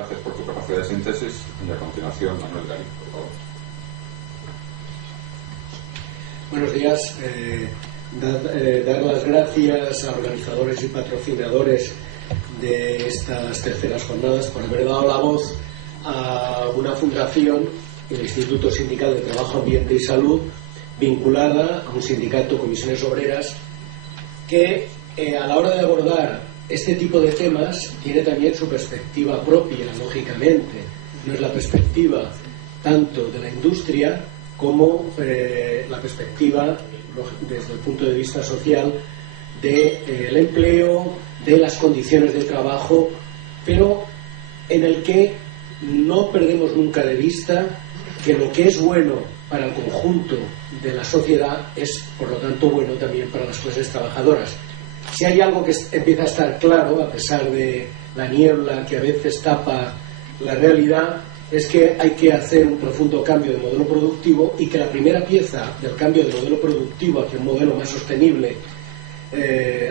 Gracias por tu capacidad de síntesis y a continuación Manuel Garín, por favor. Buenos días. Dar las gracias a organizadores y patrocinadores de estas terceras jornadas por haber dado la voz a una fundación, el Instituto Sindical de Trabajo, Ambiente y Salud, vinculada a un sindicato, Comisiones Obreras, que a la hora de abordar este tipo de temas tiene también su perspectiva propia, lógicamente. No es la perspectiva tanto de la industria como la perspectiva desde el punto de vista social del empleo, de las condiciones de trabajo, pero en el que no perdemos nunca de vista que lo que es bueno para el conjunto de la sociedad es, por lo tanto, bueno también para las clases trabajadoras. Si hay algo que empieza a estar claro, a pesar de la niebla que a veces tapa la realidad, es que hay que hacer un profundo cambio de modelo productivo y que la primera pieza del cambio de modelo productivo hacia un modelo más sostenible,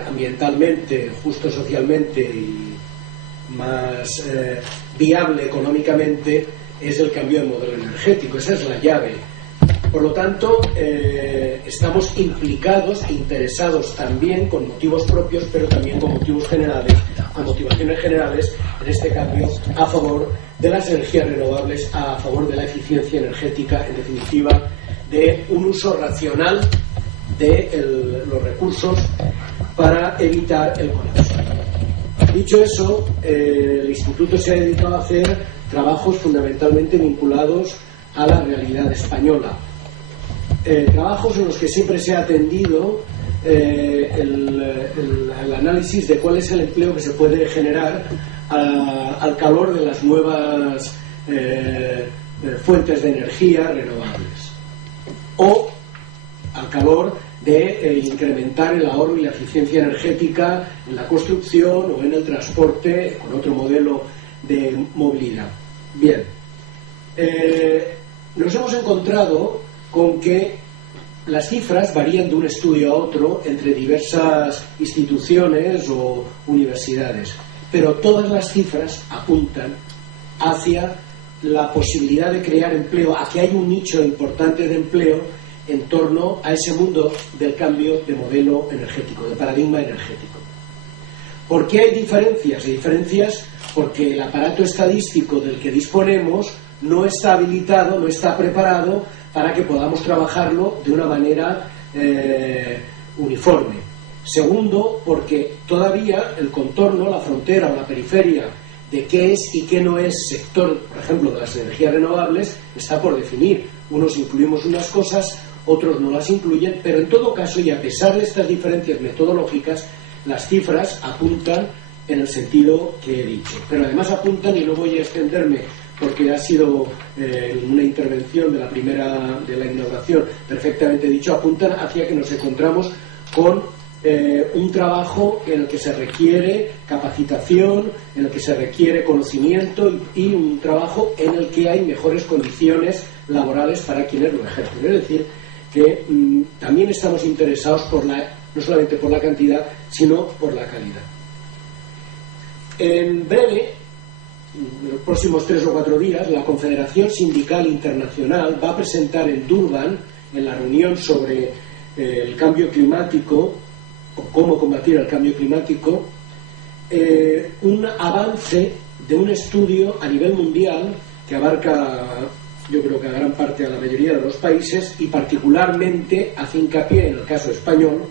ambientalmente, justo socialmente y más viable económicamente, es el cambio de modelo energético. Esa es la llave. Por lo tanto, estamos implicados e interesados también con motivos propios, pero también con motivos generales, con motivaciones generales, en este cambio a favor de las energías renovables, a favor de la eficiencia energética, en definitiva, de un uso racional de los recursos para evitar el colapso. Dicho eso, el Instituto se ha dedicado a hacer trabajos fundamentalmente vinculados a la realidad española. Trabajos en los que siempre se ha atendido el análisis de cuál es el empleo que se puede generar al calor de las nuevas fuentes de energía renovables, o al calor de incrementar el ahorro y la eficiencia energética en la construcción o en el transporte con otro modelo de movilidad. Bien, nos hemos encontrado con que las cifras varían de un estudio a otro entre diversas instituciones o universidades, pero todas las cifras apuntan hacia la posibilidad de crear empleo, a que hay un nicho importante de empleo en torno a ese mundo del cambio de modelo energético, de paradigma energético. ¿Por qué hay diferencias? Hay diferencias porque el aparato estadístico del que disponemos no está habilitado, no está preparado para que podamos trabajarlo de una manera uniforme. Segundo, porque todavía el contorno, la frontera o la periferia de qué es y qué no es sector, por ejemplo, de las energías renovables, está por definir. Unos incluimos unas cosas, otros no las incluyen, pero en todo caso, y a pesar de estas diferencias metodológicas, las cifras apuntan en el sentido que he dicho. Pero además apuntan, y no voy a extenderme porque ha sido una intervención de la inauguración perfectamente dicho, apuntan hacia que nos encontramos con un trabajo en el que se requiere capacitación, en el que se requiere conocimiento y un trabajo en el que hay mejores condiciones laborales para quienes lo ejercen. Es decir, que también estamos interesados no solamente por la cantidad, sino por la calidad. En breve, en los próximos 3 o 4 días, la Confederación Sindical Internacional va a presentar en Durban, en la reunión sobre el cambio climático o cómo combatir el cambio climático, un avance de un estudio a nivel mundial que abarca, yo creo que a gran parte, a la mayoría de los países, y particularmente hace hincapié en el caso español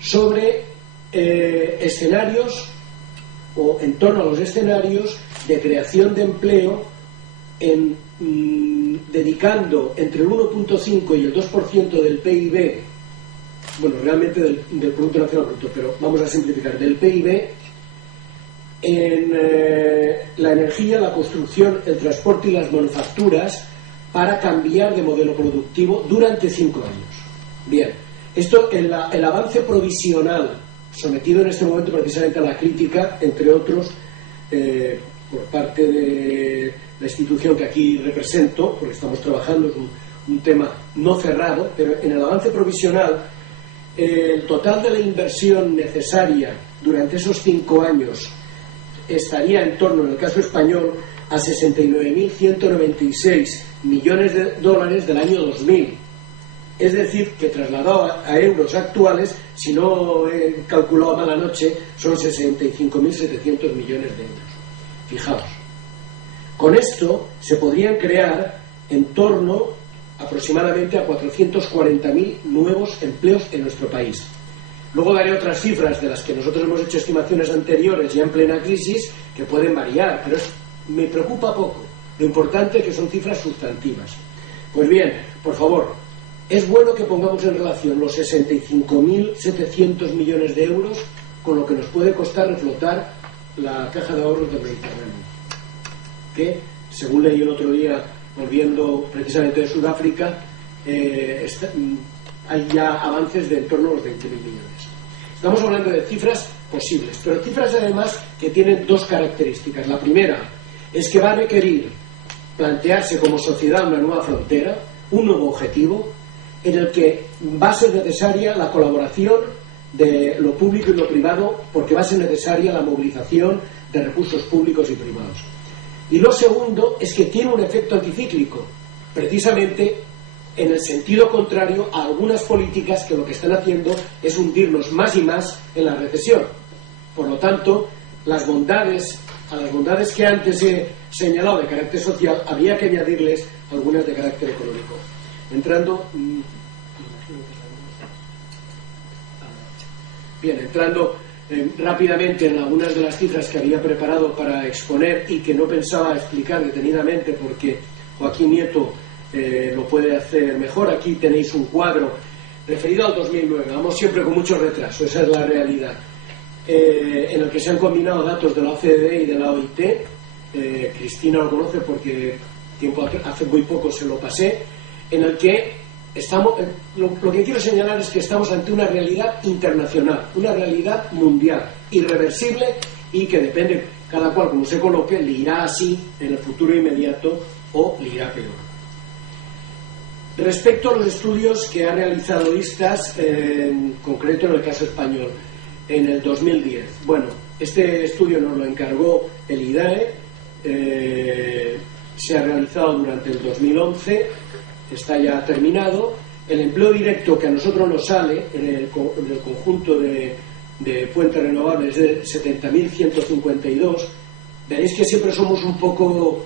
sobre escenarios o en torno a los escenarios de creación de empleo dedicando entre el 1.5 y el 2% del PIB, bueno, realmente del Producto Nacional Bruto, pero vamos a simplificar, del PIB, en la energía, la construcción, el transporte y las manufacturas para cambiar de modelo productivo durante 5 años. Bien, esto, el avance provisional sometido en este momento precisamente a la crítica, entre otros, por parte de la institución que aquí represento, porque estamos trabajando, es un tema no cerrado, pero en el avance provisional, el total de la inversión necesaria durante esos 5 años estaría en torno, en el caso español, a 69.196 millones de dólares del año 2000. Es decir, que trasladado a euros actuales, si no he calculado mal anoche, son 65.700 millones de euros. Fijaos. Con esto se podrían crear en torno aproximadamente a 440.000 nuevos empleos en nuestro país. Luego daré otras cifras de las que nosotros hemos hecho estimaciones anteriores ya en plena crisis, que pueden variar, pero me preocupa poco. Lo importante es que son cifras sustantivas. Pues bien, por favor, es bueno que pongamos en relación los 65.700 millones de euros con lo que nos puede costar reflotar la caja de ahorros del Mediterráneo, que, según leí el otro día, volviendo precisamente de Sudáfrica, hay ya avances de en torno a los 20.000 millones. Estamos hablando de cifras posibles, pero cifras además que tienen dos características. La primera es que va a requerir plantearse como sociedad una nueva frontera, un nuevo objetivo, en el que va a ser necesaria la colaboración de lo público y lo privado, porque va a ser necesaria la movilización de recursos públicos y privados. Y lo segundo es que tiene un efecto anticíclico, precisamente en el sentido contrario a algunas políticas que lo que están haciendo es hundirnos más y más en la recesión. Por lo tanto, a las bondades que antes he señalado de carácter social, había que añadirles algunas de carácter económico. Entrando rápidamente en algunas de las cifras que había preparado para exponer y que no pensaba explicar detenidamente porque Joaquín Nieto lo puede hacer mejor. Aquí tenéis un cuadro referido al 2009, vamos siempre con mucho retraso, esa es la realidad, en el que se han combinado datos de la OCDE y de la OIT. Cristina lo conoce porque hace muy poco se lo pasé, en el que estamos, lo que quiero señalar es que estamos ante una realidad internacional, una realidad mundial, irreversible, y que depende, cada cual como se coloque, le irá así en el futuro inmediato o le irá peor. Respecto a los estudios que ha realizado ISTAS, en concreto en el caso español, en el 2010. Bueno, este estudio nos lo encargó el IDAE, se ha realizado durante el 2011, está ya terminado. El empleo directo que a nosotros nos sale en el conjunto de fuentes renovables es de 70.152. Veréis que siempre somos un poco,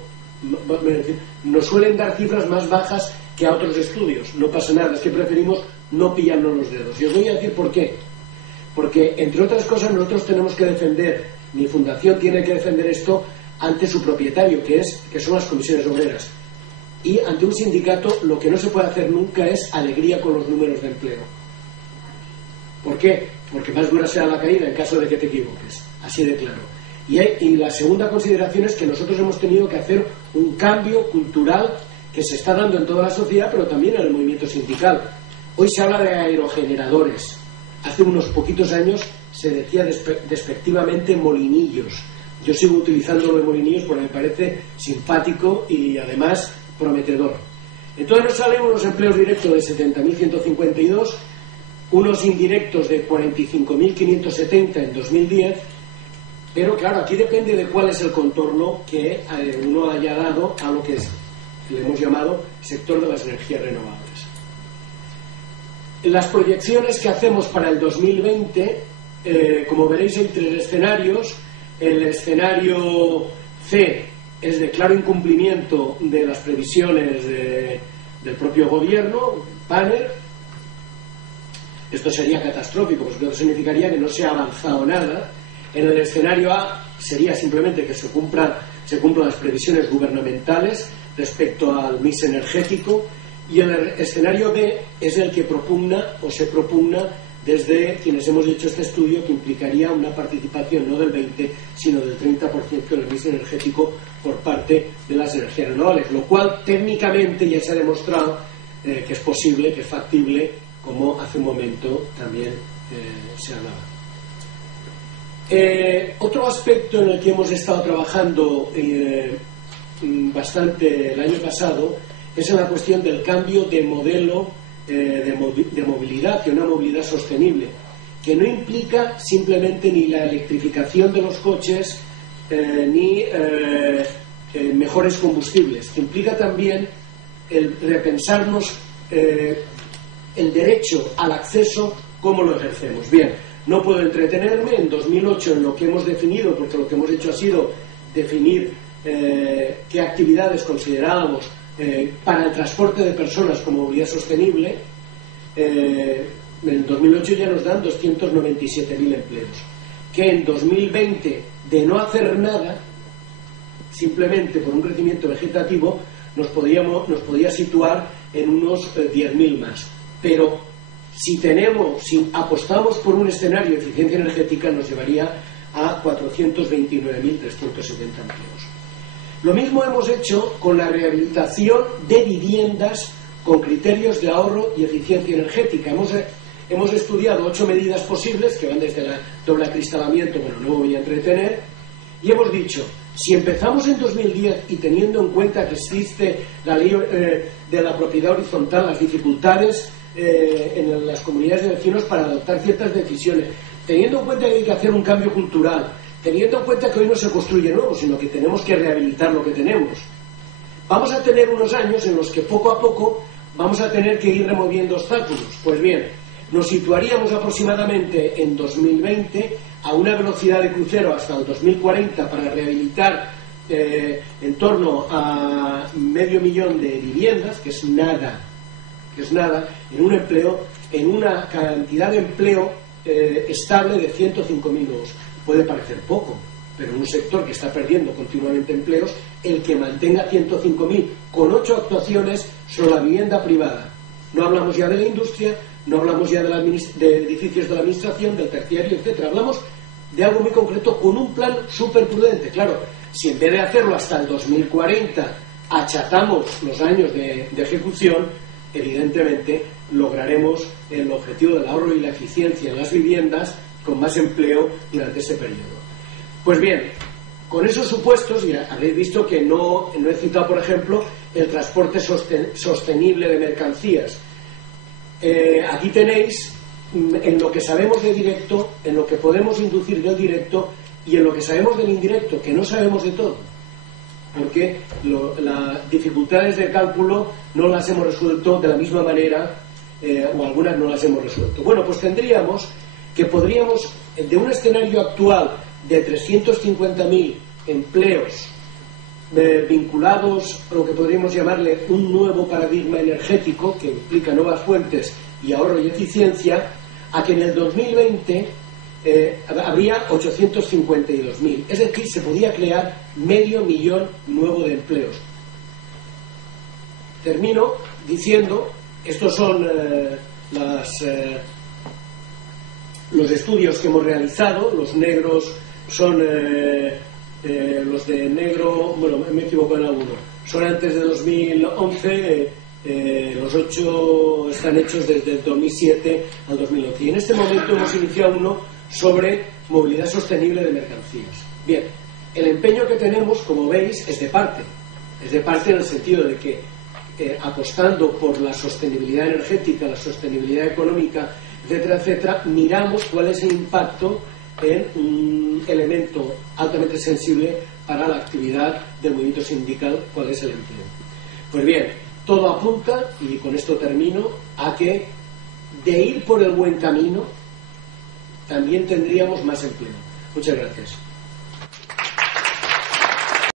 nos suelen dar cifras más bajas que a otros estudios. No pasa nada, es que preferimos no pillarnos los dedos. Y os voy a decir por qué. Porque, entre otras cosas, nosotros tenemos que defender, mi fundación tiene que defender esto ante su propietario, que son las comisiones obreras. Y ante un sindicato lo que no se puede hacer nunca es alegría con los números de empleo. ¿Por qué? Porque más dura será la caída en caso de que te equivoques. Así de claro. Y la segunda consideración es que nosotros hemos tenido que hacer un cambio cultural que se está dando en toda la sociedad, pero también en el movimiento sindical. Hoy se habla de aerogeneradores. Hace unos poquitos años se decía despectivamente molinillos. Yo sigo utilizándolo de molinillos porque me parece simpático y además prometedor. Entonces nos salen unos empleos directos de 70.152, unos indirectos de 45.570 en 2010, pero claro, aquí depende de cuál es el contorno que uno haya dado a lo que le hemos llamado sector de las energías renovables. Las proyecciones que hacemos para el 2020, como veréis, hay tres escenarios. El escenario C es de claro incumplimiento de las previsiones del propio gobierno, Panner. Esto sería catastrófico, porque esto significaría que no se ha avanzado nada. En el escenario A sería simplemente que se cumplan las previsiones gubernamentales respecto al mix energético, y el escenario B es el que se propugna desde quienes hemos hecho este estudio, que implicaría una participación no del 20 sino del 30% del mix energético por parte de las energías renovables, lo cual técnicamente ya se ha demostrado que es posible, que es factible, como hace un momento también se hablaba. Otro aspecto en el que hemos estado trabajando bastante el año pasado es en la cuestión del cambio de modelo de movilidad, que una movilidad sostenible, que no implica simplemente ni la electrificación de los coches ni mejores combustibles. Implica también el repensarnos el derecho al acceso, cómo lo ejercemos. Bien, no puedo entretenerme en 2008 en lo que hemos definido, porque lo que hemos hecho ha sido definir qué actividades considerábamos para el transporte de personas como movilidad sostenible. En 2008 ya nos dan 297.000 empleos, que en 2020, de no hacer nada, simplemente por un crecimiento vegetativo, nos podía situar en unos 10.000 más. Pero si apostamos por un escenario de eficiencia energética, nos llevaría a 429.370 empleos. Lo mismo hemos hecho con la rehabilitación de viviendas con criterios de ahorro y eficiencia energética. Hemos estudiado 8 medidas posibles que van desde el doble acristalamiento, bueno, no me voy a entretener, y hemos dicho, si empezamos en 2010 y teniendo en cuenta que existe la ley de la propiedad horizontal, las dificultades en las comunidades de vecinos para adoptar ciertas decisiones, teniendo en cuenta que hay que hacer un cambio cultural, teniendo en cuenta que hoy no se construye nuevo, sino que tenemos que rehabilitar lo que tenemos, vamos a tener unos años en los que poco a poco vamos a tener que ir removiendo obstáculos. Pues bien, nos situaríamos aproximadamente en 2020 a una velocidad de crucero hasta el 2040 para rehabilitar en torno a 500.000 de viviendas, que es nada, en un empleo, en una cantidad de empleo estable de 105.000 nuevos. Puede parecer poco, pero en un sector que está perdiendo continuamente empleos, el que mantenga 105.000 con 8 actuaciones sobre la vivienda privada. No hablamos ya de la industria, no hablamos ya de edificios de la administración, del terciario, etcétera. Hablamos de algo muy concreto con un plan súper prudente. Claro, si en vez de hacerlo hasta el 2040 achatamos los años de ejecución, evidentemente lograremos el objetivo del ahorro y la eficiencia en las viviendas con más empleo durante ese periodo. Pues bien, con esos supuestos, ya habréis visto que no he citado, por ejemplo, el transporte sostenible de mercancías. Aquí tenéis en lo que sabemos de directo, en lo que podemos inducir del directo y en lo que sabemos del indirecto, que no sabemos de todo, porque las dificultades de cálculo no las hemos resuelto de la misma manera, o algunas no las hemos resuelto. Bueno, pues tendríamos que podríamos, de un escenario actual de 350.000 empleos vinculados a lo que podríamos llamarle un nuevo paradigma energético que implica nuevas fuentes y ahorro y eficiencia, a que en el 2020 habría 852.000, es decir, se podía crear 500.000 nuevo de empleos. Termino diciendo, estos son los estudios que hemos realizado. Los negros son los de negro, bueno, me equivoco en alguno, son antes de 2011, los 8 están hechos desde el 2007 al 2011, y en este momento hemos iniciado uno sobre movilidad sostenible de mercancías. Bien, el empeño que tenemos, como veis, es de parte en el sentido de que apostando por la sostenibilidad energética, la sostenibilidad económica, etcétera, etcétera, miramos cuál es el impacto en un elemento altamente sensible para la actividad del movimiento sindical, cuál es el empleo. Pues bien, todo apunta, y con esto termino, a que de ir por el buen camino también tendríamos más empleo. Muchas gracias.